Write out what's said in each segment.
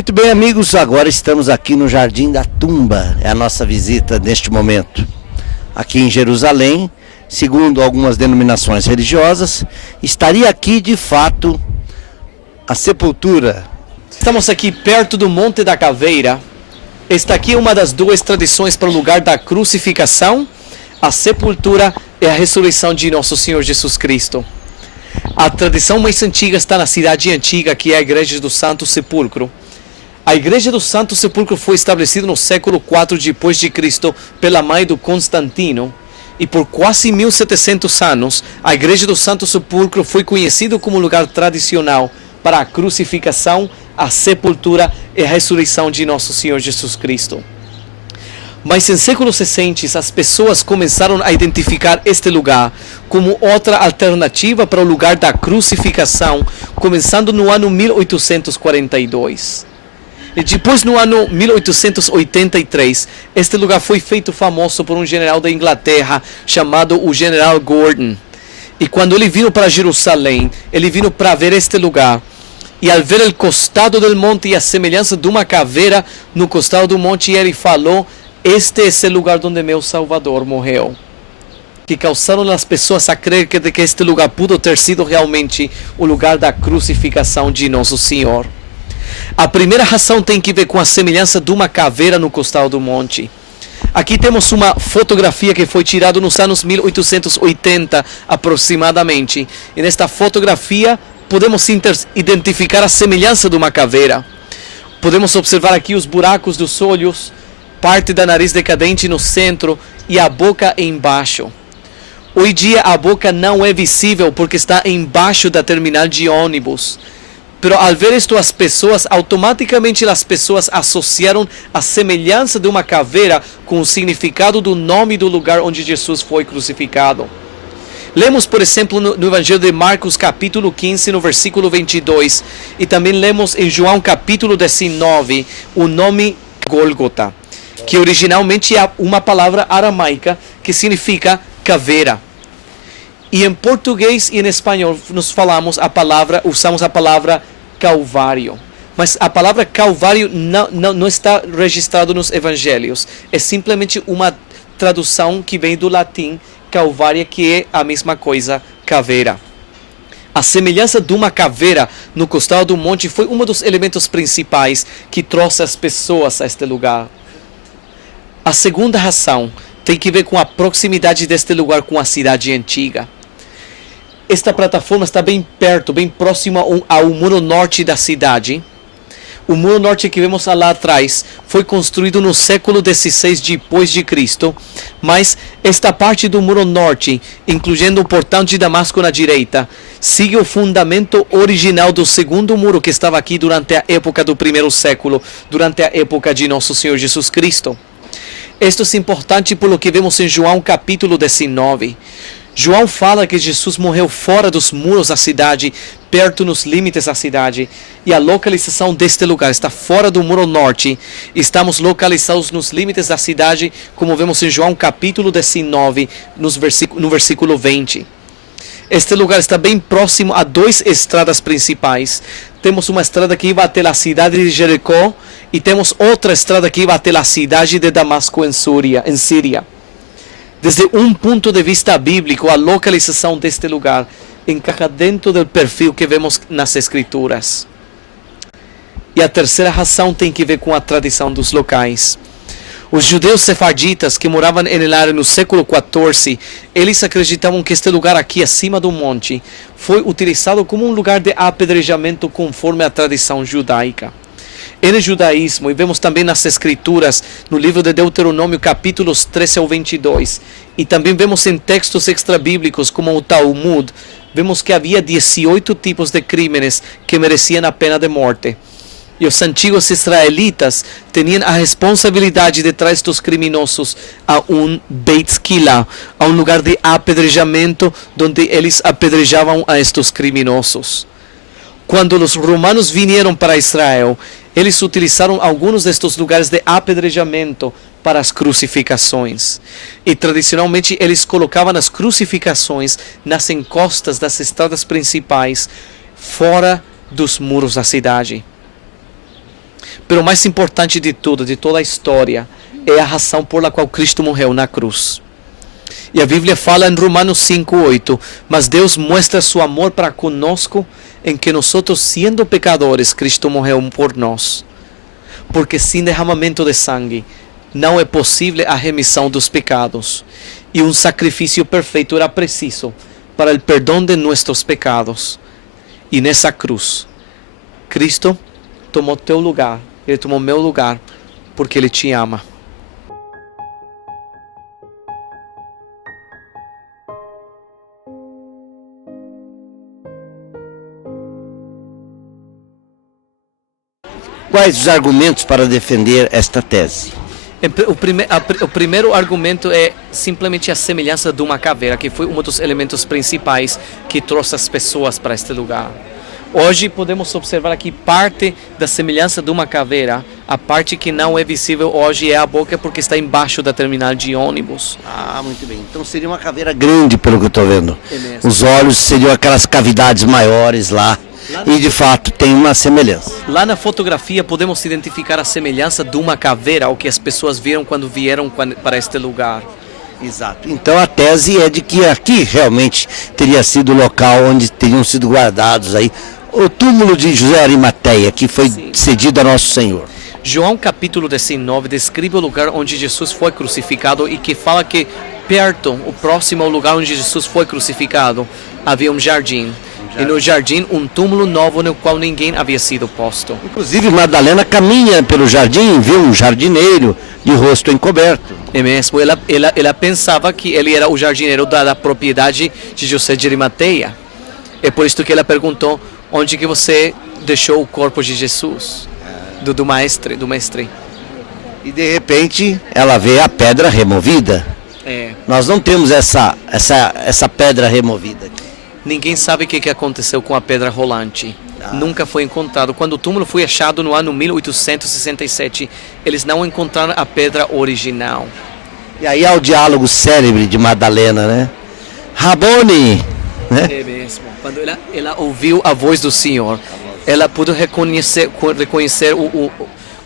Muito bem, amigos, agora estamos aqui no Jardim da Tumba, é a nossa visita neste momento. Aqui em Jerusalém, segundo algumas denominações religiosas, estaria aqui de fato a sepultura. Estamos aqui perto do Monte da Caveira. Está aqui uma das duas tradições para o lugar da crucificação, a sepultura e a ressurreição de nosso Senhor Jesus Cristo. A tradição mais antiga está na cidade antiga, que é a Igreja do Santo Sepulcro. A Igreja do Santo Sepulcro foi estabelecida no século IV depois de Cristo pela mãe do Constantino, e por quase 1700 anos a Igreja do Santo Sepulcro foi conhecida como lugar tradicional para a crucificação, a sepultura e a ressurreição de nosso Senhor Jesus Cristo. Mas em séculos recentes as pessoas começaram a identificar este lugar como outra alternativa para o lugar da crucificação, começando no ano 1842. E depois, no ano 1883, este lugar foi feito famoso por um general da Inglaterra chamado o General Gordon. E quando ele veio para Jerusalém, ele veio para ver este lugar. E ao ver o costado do monte e a semelhança de uma caveira no costado do monte, ele falou: este é o lugar onde meu Salvador morreu. Que causaram as pessoas a crer que este lugar pudo ter sido realmente o lugar da crucificação de nosso Senhor. A primeira razão tem que ver com a semelhança de uma caveira no costado do monte. Aqui temos uma fotografia que foi tirada nos anos 1880 aproximadamente. E nesta fotografia podemos identificar a semelhança de uma caveira. Podemos observar aqui os buracos dos olhos, parte da nariz decadente no centro e a boca embaixo. Hoje em dia a boca não é visível porque está embaixo da terminal de ônibus. Pero ao ver isto, automaticamente as pessoas associaram a semelhança de uma caveira com o significado do nome do lugar onde Jesus foi crucificado. Lemos, por exemplo, no Evangelho de Marcos, capítulo 15, no versículo 22, e também lemos em João, capítulo 19, o nome Gólgota, que originalmente é uma palavra aramaica que significa caveira. E em português e em espanhol usamos a palavra Calvário. Mas a palavra Calvário não está registrada nos evangelhos. É simplesmente uma tradução que vem do latim Calvária, que é a mesma coisa, caveira. A semelhança de uma caveira no costado do monte foi um dos elementos principais que trouxe as pessoas a este lugar. A segunda razão tem que ver com a proximidade deste lugar com a cidade antiga. Esta plataforma está bem perto, bem próxima ao muro norte da cidade. O muro norte que vemos lá atrás foi construído no século XVI depois de Cristo, mas esta parte do muro norte, incluindo o portão de Damasco na direita, sigue o fundamento original do segundo muro que estava aqui durante a época do primeiro século, durante a época de nosso Senhor Jesus Cristo. Isto é importante pelo que vemos em João capítulo 19. João fala que Jesus morreu fora dos muros da cidade, perto nos limites da cidade. E a localização deste lugar está fora do muro norte. Estamos localizados nos limites da cidade, como vemos em João capítulo 19, no versículo 20. Este lugar está bem próximo a duas estradas principais. Temos uma estrada que vai até a cidade de Jericó e temos outra estrada que vai até a cidade de Damasco em Síria. Desde um ponto de vista bíblico, a localização deste lugar encaixa dentro do perfil que vemos nas Escrituras. E a terceira razão tem que ver com a tradição dos locais. Os judeus sefarditas que moravam em área no século XIV, eles acreditavam que este lugar aqui acima do monte foi utilizado como um lugar de apedrejamento conforme a tradição judaica. No judaísmo, e vemos também nas escrituras, no livro de Deuteronômio, capítulos 13 ao 22, e também vemos em textos extrabíblicos como o Talmud, vemos que havia 18 tipos de crimes que mereciam a pena de morte. E os antigos israelitas tinham a responsabilidade de trazer estes criminosos a um Beit Kila, a um lugar de apedrejamento, onde eles apedrejavam a estes criminosos. Quando os romanos vieram para Israel, eles utilizaram alguns destes lugares de apedrejamento para as crucificações. E tradicionalmente eles colocavam as crucificações nas encostas das estradas principais, fora dos muros da cidade. Pero o mais importante de tudo, de toda a história, é a razão por la qual Cristo morreu na cruz. E a Bíblia fala em Romanos 5:8, mas Deus mostra seu amor para conosco em que nós, sendo pecadores, Cristo morreu por nós. Porque sem derramamento de sangue não é possível a remissão dos pecados. E um sacrifício perfeito era preciso para o perdão de nossos pecados. E nessa cruz, Cristo tomou teu lugar, Ele tomou meu lugar, porque Ele te ama. Quais os argumentos para defender esta tese? O primeiro argumento é simplesmente a semelhança de uma caveira, que foi um dos elementos principais que trouxe as pessoas para este lugar. Hoje podemos observar aqui parte da semelhança de uma caveira. A parte que não é visível hoje é a boca, porque está embaixo da terminal de ônibus. Ah, muito bem. Então seria uma caveira grande, pelo que eu estou vendo. É mesmo. Os olhos seriam aquelas cavidades maiores lá. E de fato tem uma semelhança. Lá na fotografia podemos identificar a semelhança de uma caveira ao que as pessoas viram quando vieram para este lugar. Exato. Então a tese é de que aqui realmente teria sido o local onde teriam sido guardados aí o túmulo de José Arimateia, que foi cedido a Nosso Senhor. João capítulo 19 descreve o lugar onde Jesus foi crucificado e que fala que perto, o próximo ao lugar onde Jesus foi crucificado, havia um jardim. E no jardim, um túmulo novo no qual ninguém havia sido posto. Inclusive, Madalena caminha pelo jardim e vê um jardineiro de rosto encoberto. É mesmo, ela pensava que ele era o jardineiro da propriedade de José de Arimateia. É por isso que ela perguntou, onde que você deixou o corpo de Jesus? Do mestre. E de repente, ela vê a pedra removida. É. Nós não temos essa pedra removida aqui. Ninguém sabe o que aconteceu com a pedra rolante. Nunca foi encontrado. Quando o túmulo foi achado no ano 1867, eles não encontraram a pedra original. E aí há o diálogo célebre de Madalena, né? Rabone! Né? É mesmo. Quando ela ouviu a voz do Senhor, ela pôde reconhecer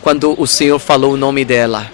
quando o Senhor falou o nome dela.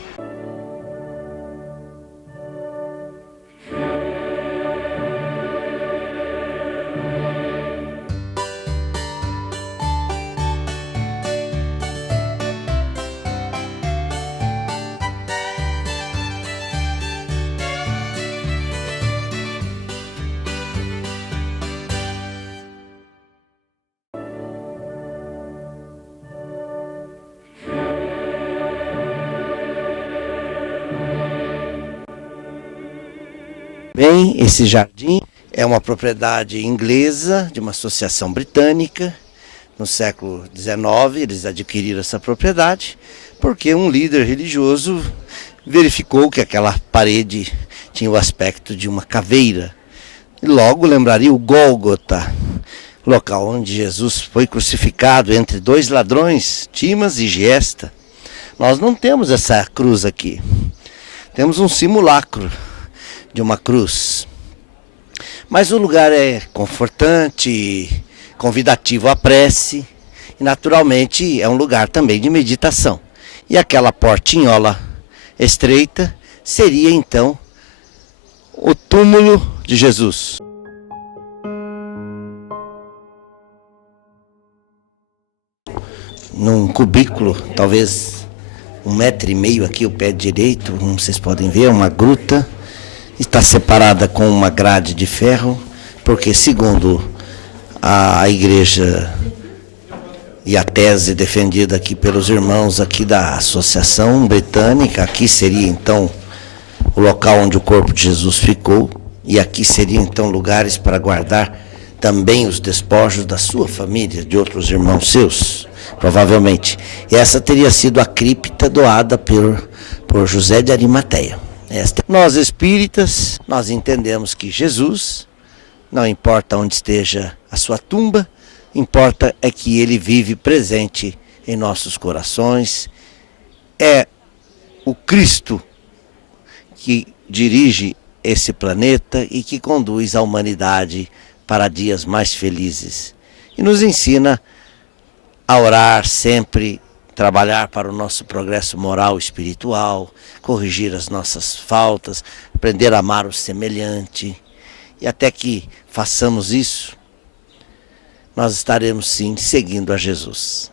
Bem, esse jardim é uma propriedade inglesa de uma associação britânica. No século XIX eles adquiriram essa propriedade porque um líder religioso verificou que aquela parede tinha o aspecto de uma caveira. E logo lembraria o Gólgota, local onde Jesus foi crucificado entre dois ladrões, Timas e Giesta. Nós não temos essa cruz aqui. Temos um simulacro de uma cruz. Mas o lugar é confortante, convidativo à prece e naturalmente é um lugar também de meditação. E aquela portinhola estreita seria então o túmulo de Jesus. Num cubículo, talvez 1,5 metro aqui o pé direito, como vocês podem ver, uma gruta. Está separada com uma grade de ferro, porque segundo a igreja e a tese defendida aqui pelos irmãos aqui da Associação Britânica, aqui seria então o local onde o corpo de Jesus ficou, e aqui seriam então lugares para guardar também os despojos da sua família, de outros irmãos seus, provavelmente. E essa teria sido a cripta doada por José de Arimateia. Nós espíritas, nós entendemos que Jesus, não importa onde esteja a sua tumba, importa é que ele vive presente em nossos corações. É o Cristo que dirige esse planeta e que conduz a humanidade para dias mais felizes. E nos ensina a orar sempre trabalhar para o nosso progresso moral e espiritual, corrigir as nossas faltas, aprender a amar o semelhante. E até que façamos isso, nós estaremos sim seguindo a Jesus.